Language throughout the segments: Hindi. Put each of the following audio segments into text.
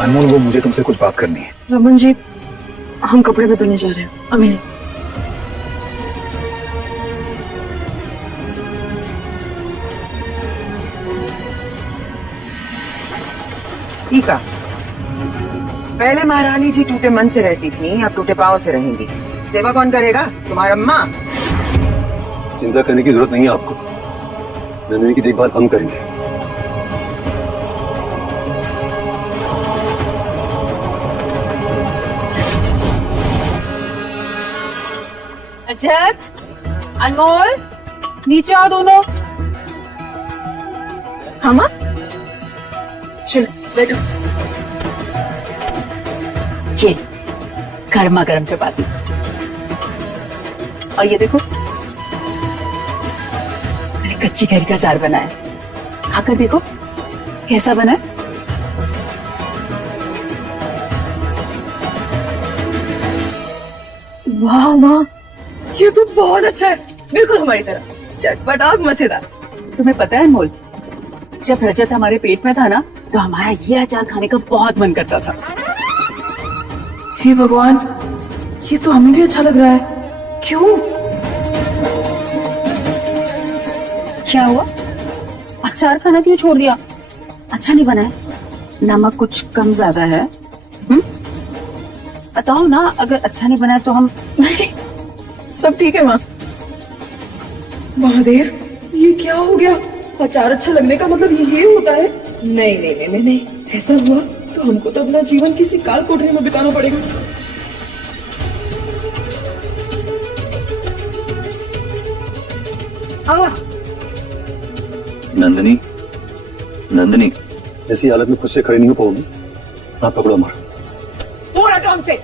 अनमोल, वो मुझे तुमसे कुछ बात करनी है। रमन जी, हम कपड़े बदलने जा रहे हैं, अभी नहीं। टीका, पहले महारानी जी टूटे मन से रहती थी, अब टूटे पांव से रहेंगी। सेवा कौन करेगा? तुम्हारा माँ। चिंता करने की जरूरत नहीं है आपको, नंदिनी की देखभाल हम करेंगे। अजत, अनमोल, नीचे आओ दोनों। हम चलो बैठो। ये गर्मा गर्म चपाती, और ये देखो मैंने कच्ची कैरी का अचार बनाया, खाकर देखो कैसा बना है। वाह वाह, ये तो बहुत अच्छा है, बिल्कुल हमारी तरह, चटपटा और मजेदार। तुम्हें पता है अनमोल, जब रजत हमारे पेट में था ना, तो हमारा ये अचार खाने का बहुत मन करता था। हे भगवान, ये तो हमें भी अच्छा लग रहा है। क्यों? क्या हुआ? अचार खाना क्यों छोड़ दिया? अच्छा नहीं बना है? नमक कुछ कम ज्यादा है? बताओ ना, अगर अच्छा नहीं बना है तो हम सब ठीक है माँ। महादेव, ये क्या हो गया? अचार अच्छा लगने का मतलब ये होता है? नहीं नहीं नहीं नहीं नहीं, ऐसा हुआ तो हमको तो अपना जीवन किसी काल कोठरी में बिताना पड़ेगा। नंदिनी, नंदिनी, ऐसी हालत में खुद से खड़ी नहीं हो पाओगी। आप पकड़ो हमारा। पूरा काम से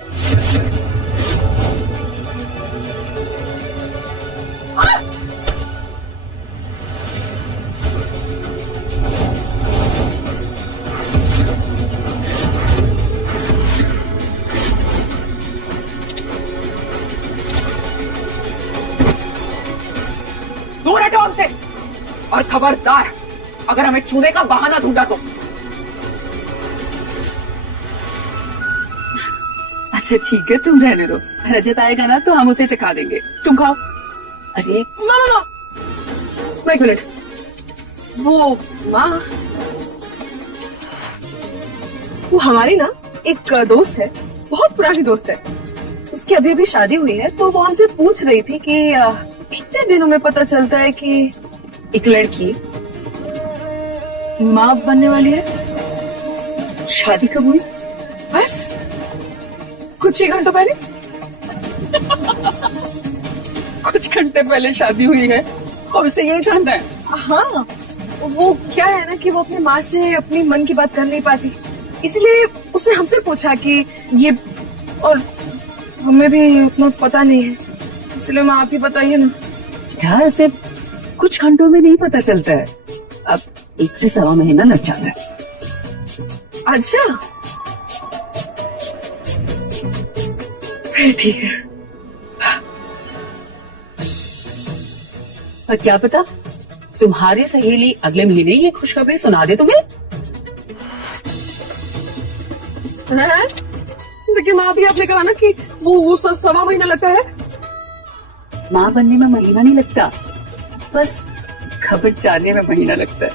दूर हटो हमसे, और खबरदार अगर हमें छूने का बहाना ढूंढा तो। अच्छा ठीक है, तुम रहने दो, रजत आएगा ना तो हम उसे चखा देंगे, तुम खाओ। अरे मामा, एक मिनट, वो माँ, वो हमारी ना एक दोस्त है, बहुत पुरानी दोस्त है। उसकी अभी अभी शादी हुई है, तो वो हमसे पूछ रही थी कि कितने दिनों में पता चलता है कि एक लड़की माँ बनने वाली है। शादी कब हुई? बस कुछ ही घंटों पहले। कुछ घंटे पहले शादी हुई है और उसे यही जानना है। हाँ, वो क्या है ना कि वो अपनी माँ से अपनी मन की बात कर नहीं पाती, इसलिए उसने हमसे पूछा कि ये, और हमें भी उतना पता नहीं है, इसलिए माँ आप ही बताइए ना। बेटा, सिर्फ कुछ घंटों में नहीं पता चलता है, अब 1 से सवा महीना लग जाता है। अच्छा, फिर ठीक है। पर क्या पता तुम्हारी सहेली अगले महीने ये खुशखबरी सुना दे तुम्हें। देखिए माँ, भी आपने कहा ना कि वो सवा महीना लगता है। माँ बनने में महीना नहीं लगता, बस खबर जानने में महीना लगता है।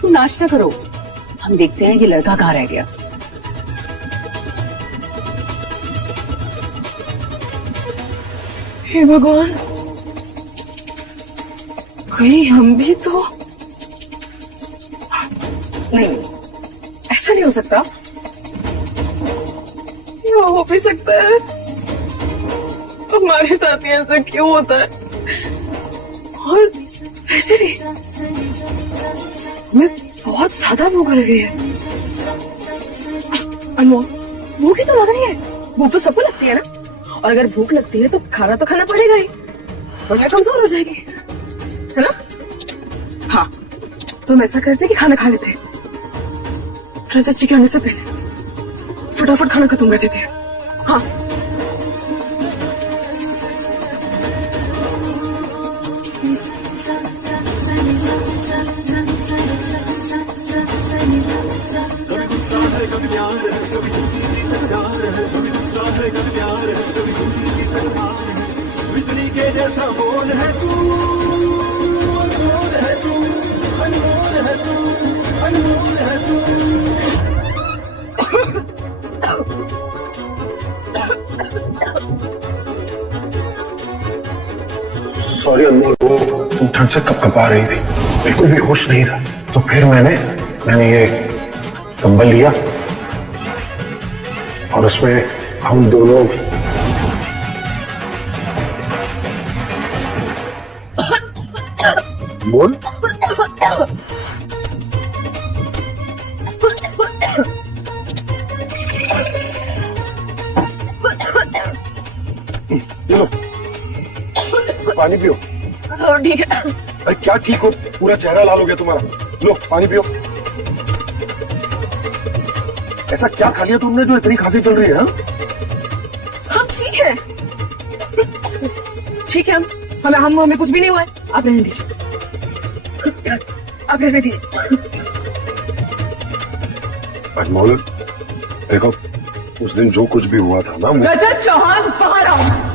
तुम नाश्ता करो, हम देखते हैं ये लड़का कहाँ रह गया। हे भगवान, कहीं हम भी तो नहीं, ऐसा नहीं हो सकता। ये हो भी सकता है, हमारे साथ ही ऐसा क्यों होता है? और वैसे भी मैं बहुत ज्यादा भूख लग रही है। अनमोल, भूख ही तो लग रही है। भूख तो सबको लगती है ना, और अगर भूख लगती है तो खाना तो खाना पड़ेगा ही। बढ़िया कमजोर हो जाएगी, है ना? हाँ, तुम ऐसा करते कि खाना खा लेते, रजत जी के आने से पहले फटाफट खाना खत्म कर देते। हाँ, सॉरी अनमोल, वो तुम ठंड से कपकपा रही थी, बिल्कुल भी होश नहीं था, तो फिर मैंने ये कंबल लिया और उसमें हम दोनों बोल लो, पानी पियो। ठीक है। अरे क्या ठीक हो, पूरा चेहरा लाल हो गया तुम्हारा। लो पानी पियो। ऐसा क्या खा लिया तुमने जो इतनी खांसी चल रही है? हाँ ठीक है, ठीक है, हमें कुछ भी नहीं हुआ है, आप रहने दीजिए, आप रहने दीजिए। अनमोल देखो, उस दिन जो कुछ भी हुआ था ना, रजत चौहान बाहर आओ।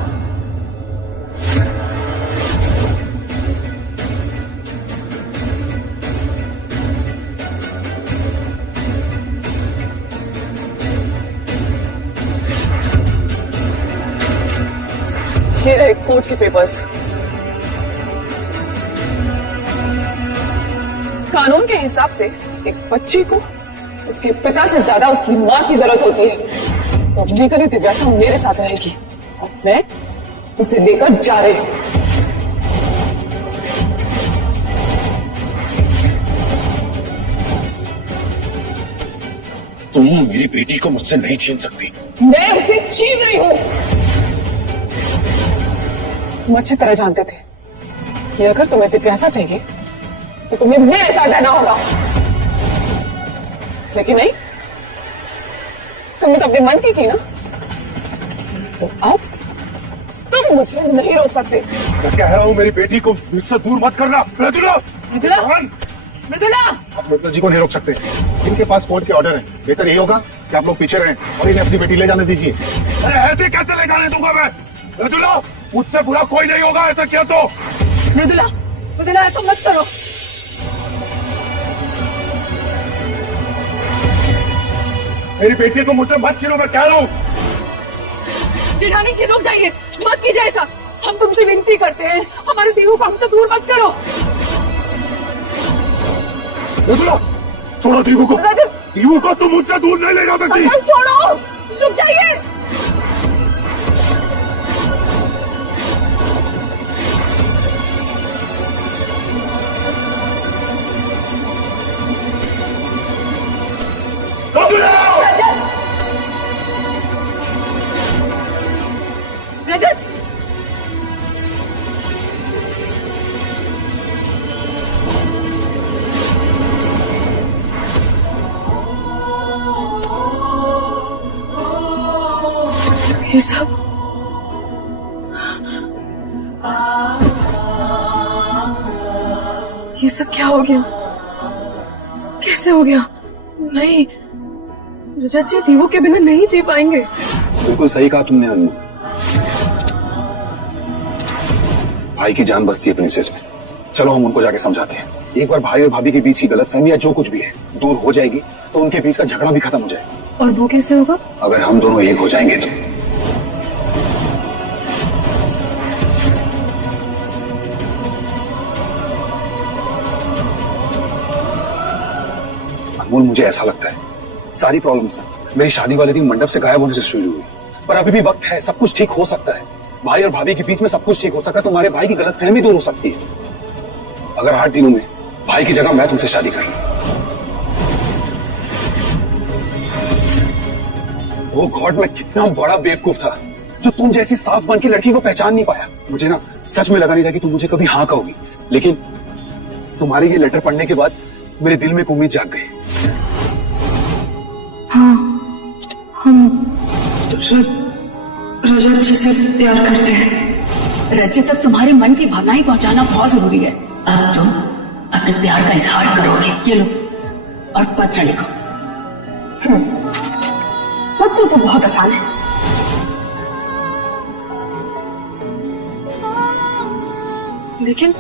ये रहे कोर्ट के पेपर्स। कानून के हिसाब से एक बच्ची को उसके पिता से ज्यादा उसकी माँ की जरूरत होती है, तो अब लीगली दिव्यासा मेरे साथ रहेगी और मैं उसे लेकर जा रही हूँ। तुम मेरी बेटी को मुझसे नहीं छीन सकती। मैं उसे छीन रही हूँ। तुम अच्छी तरह जानते थे कि अगर तुम्हें दिव्यासा चाहिए तो तुम्हें मेरे साथ रहना होगा, लेकिन नहीं, तुमने तो अपने मन की थी ना, तो अब तुम मुझे नहीं रोक सकते। मैं कह रहा हूँ मेरी बेटी को मुझसे दूर मत करना। मृदुला, मृदुला, मृदुला, आप मृदुला जी को नहीं रोक सकते, इनके पास कोर्ट के ऑर्डर है। बेहतर यही होगा कि आप लोग पीछे रहें और इन्हें अपनी बेटी ले जाने दीजिए। अरे ऐसे कैसे ले जाने दूंगा मैं? मृदुला, मुझसे बुरा कोई नहीं होगा ऐसा किया तो। मृदुला, मृदुला ऐसा मत करो। मेरी बेटी को मुझसे मत छीनो, मैं कह रहा हूँ। जेठानी जी रुक जाइए, मत कीजिए ऐसा, हम तुमसे विनती करते हैं, हमारे देवों को हमसे दूर मत करो। मृदुला, छोड़ो दीवू को। दीवू को तुम मुझसे दूर नहीं ले जा सकती। छोड़ो, रुक जाइए। रजत, ये सब क्या हो गया? कैसे हो गया? नहीं, रजत जी दीवू के बिना नहीं जी पाएंगे। बिल्कुल सही कहा तुमने अनमोल, भाई की जान बसती है प्रिंसेस में। चलो हम उनको जाके समझाते हैं। एक बार भाई और भाभी के बीच की गलतफहमी या जो कुछ भी है दूर हो जाएगी तो उनके बीच का झगड़ा भी खत्म हो जाएगा। और वो कैसे होगा? अगर हम दोनों एक हो जाएंगे तो। अनमोल, मुझे ऐसा लगता है सारी प्रॉब्लम्स मेरी शादी वाले दिन मंडप से गायब होने से शुरू हुई, पर अभी भी वक्त है, सब कुछ ठीक हो सकता है। भाई और भाभी के बीच में सब कुछ ठीक हो सकता है, तुम्हारे भाई की गलतफहमी दूर हो सकती है अगर 8 दिनों में भाई की जगह मैं तुमसे शादी कर लूं। वो गॉड, मैं कितना बड़ा बेवकूफ था। जो तुम जैसी साफ मन की लड़की को पहचान नहीं पाया। मुझे ना सच में लगा नहीं था कि तुम मुझे कभी हाँ कहोगी, लेकिन तुम्हारे ये लेटर पढ़ने के बाद मेरे दिल में एक उम्मीद जाग गई। हाँ, हम रजत जी से प्यार करते हैं। रजत तक तुम्हारे मन की भावनाएं पहुंचाना बहुत जरूरी है। अब तुम अपने प्यार का इजहार करोगे। ये लो और पत्र लिखो। पत्र तो बहुत आसान है। लेकिन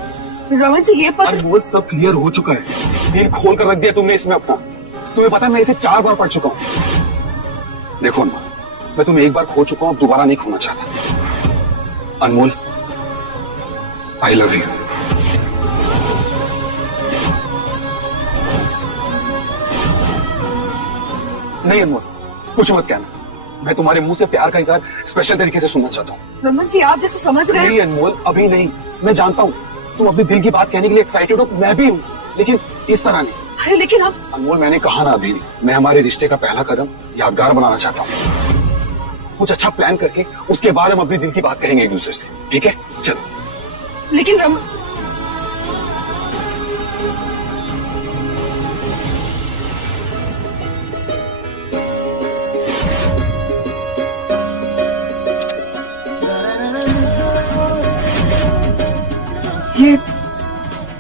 रमन जी ये पत्र अनमोल, सब क्लियर हो चुका है। दिल खोल कर रख दिया तुमने इसमें अपना। तुम्हें पता है मैं इसे 4 बार पढ़ चुका हूं। देखो अनमोल, मैं तुम्हें एक बार खो चुका हूं, अब दोबारा नहीं खोना चाहता। अनमोल, आई लव यू। नहीं अनमोल, कुछ मत कहना। मैं तुम्हारे मुंह से प्यार का इजहार स्पेशल तरीके से सुनना चाहता हूँ। रमन जी आप जैसे समझ रहे नहीं हैं। अनमोल, अभी नहीं। मैं जानता हूँ तुम अपने दिल की बात कहने के लिए एक्साइटेड हो, मैं भी हूँ, लेकिन इस तरह नहीं। अरे लेकिन आप अनमोल, मैंने कहा ना अभी नहीं। मैं हमारे रिश्ते का पहला कदम यादगार बनाना चाहता हूँ। कुछ अच्छा प्लान करके उसके बाद हम अपने दिल की बात कहेंगे एक दूसरे से, ठीक है? चलो। लेकिन रमन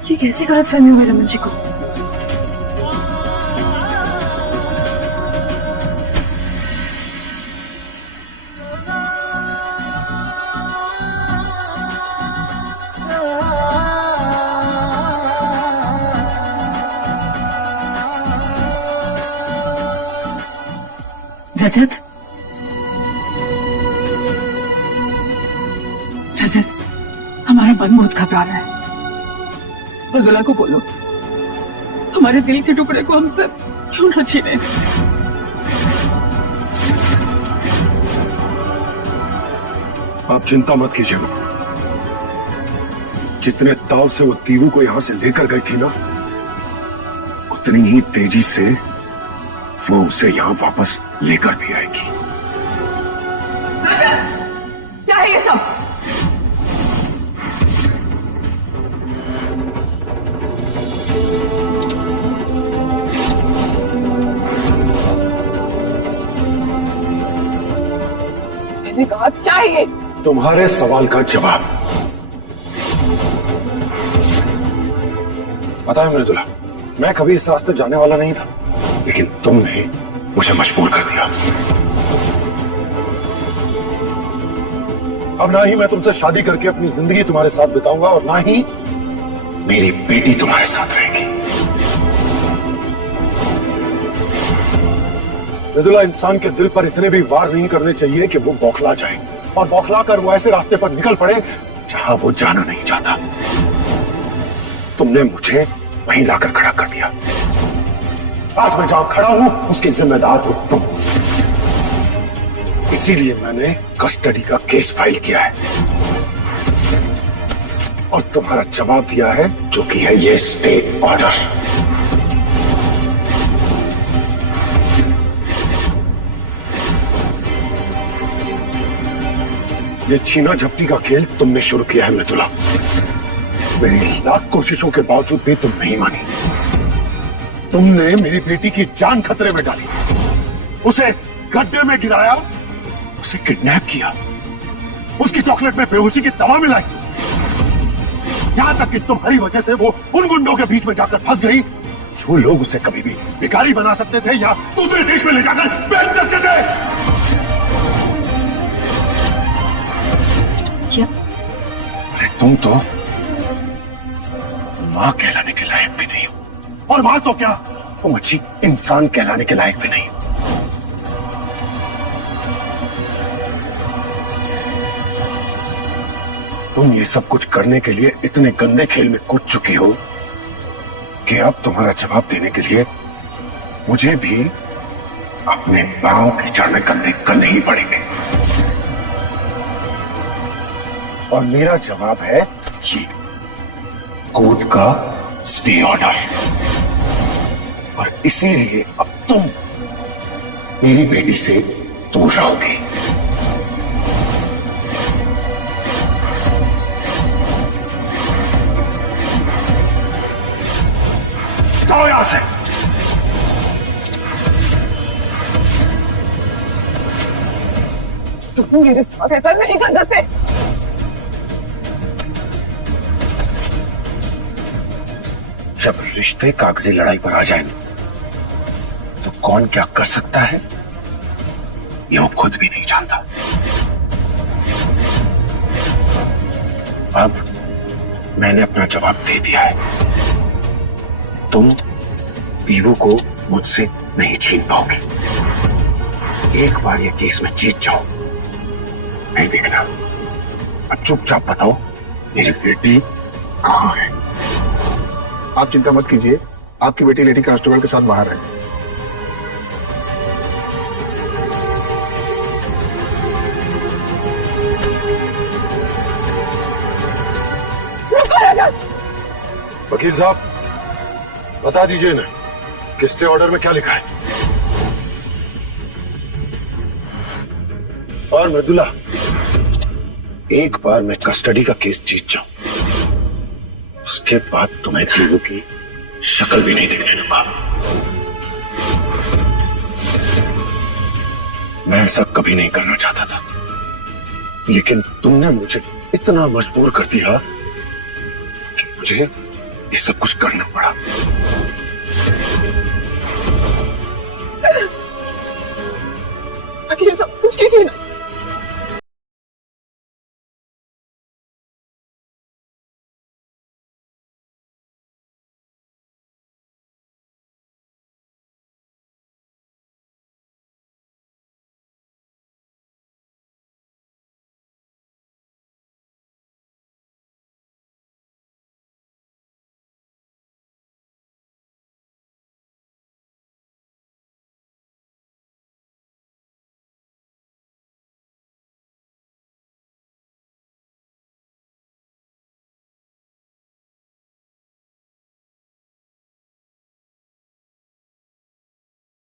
ये कैसी गलतफहमी हुई रमन जी को? रजत, रजत, हमारा मन बहुत घबरा रहा है। मृदुला को बोलो हमारे दिल के टुकड़े को हमसे क्यों न छीने। आप चिंता मत कीजिएगा। जितने ताव से वो तीवू को यहां से लेकर गई थी ना, उतनी ही तेजी से वो उसे यहां वापस लेकर भी आएगी। क्या है ये सब? मैंने कहा चाहिए तुम्हारे सवाल का जवाब। पता है मृदुला, मैं कभी इस रास्ते जाने वाला नहीं था, लेकिन तुमने मुझे मजबूर कर दिया। अब ना ही मैं तुमसे शादी करके अपनी जिंदगी तुम्हारे साथ बिताऊंगा और ना ही मेरी बेटी तुम्हारे साथ रहेगी। मृदुला, इंसान के दिल पर इतने भी वार नहीं करने चाहिए कि वो बौखला जाए, और बौखला कर वो ऐसे रास्ते पर निकल पड़े जहां वो जाना नहीं चाहता। तुमने मुझे वहीं लाकर खड़ा कर दिया। आज मैं जहां खड़ा हूं उसकी जिम्मेदार हो तुम। इसीलिए मैंने कस्टडी का केस फाइल किया है और तुम्हारा जवाब दिया है, जो कि है ये स्टे ऑर्डर। ये छीना झपटी का खेल तुमने शुरू किया है मृदुला। मेरी लाख कोशिशों के बावजूद भी तुम नहीं मानी। तुमने मेरी बेटी की जान खतरे में डाली, उसे गड्ढे में गिराया, उसे किडनैप किया, उसकी चॉकलेट में बेहोशी की दवा मिलाई, यहां तक कि तुम्हारी वजह से वो उन गुंडों के बीच में जाकर फंस गई जो लोग उसे कभी भी भिखारी बना सकते थे या दूसरे देश में ले जाकर बेच सकते थे। क्या? अरे तुम तो मां कहलाने के लायक भी नहीं हो, और मां तो क्या, तुम अच्छी इंसान कहलाने के लायक भी नहीं हो। तुम ये सब कुछ करने के लिए इतने गंदे खेल में कूद चुकी हो कि अब तुम्हारा जवाब देने के लिए मुझे भी अपने पांव की जड़ में कंधे करने ही पड़ेंगे। और मेरा जवाब है ये, कोर्ट का स्टे ऑर्डर। और इसीलिए अब तुम मेरी बेटी से दूर रहोगी। पास है। तुम मेरे साथ ऐसा नहीं कर सकते। जब रिश्ते कागजी लड़ाई पर आ जाए तो कौन क्या कर सकता है ये वो खुद भी नहीं जानता। अब मैंने अपना जवाब दे दिया है। तुम पीवू को मुझसे नहीं छीन पाओगे। एक बार ये केस में जीत जाओ, नहीं देखना। अब चुपचाप बताओ मेरी बेटी कहां है। आप चिंता मत कीजिए, आपकी बेटी लेडी कांस्टेबल के साथ बाहर है। वकील साहब बता दीजिए ना कि स्टे ऑर्डर में क्या लिखा है। और मृदुला, एक बार मैं कस्टडी का केस जीत जाऊं, उसके बाद तुम्हें पीवू की शक्ल भी नहीं देखने दूंगा। मैं ऐसा कभी नहीं करना चाहता था, लेकिन तुमने मुझे इतना मजबूर कर दिया कि मुझे ये सब कुछ करना पड़ा। वकील साहब कुछ कीजिए ना।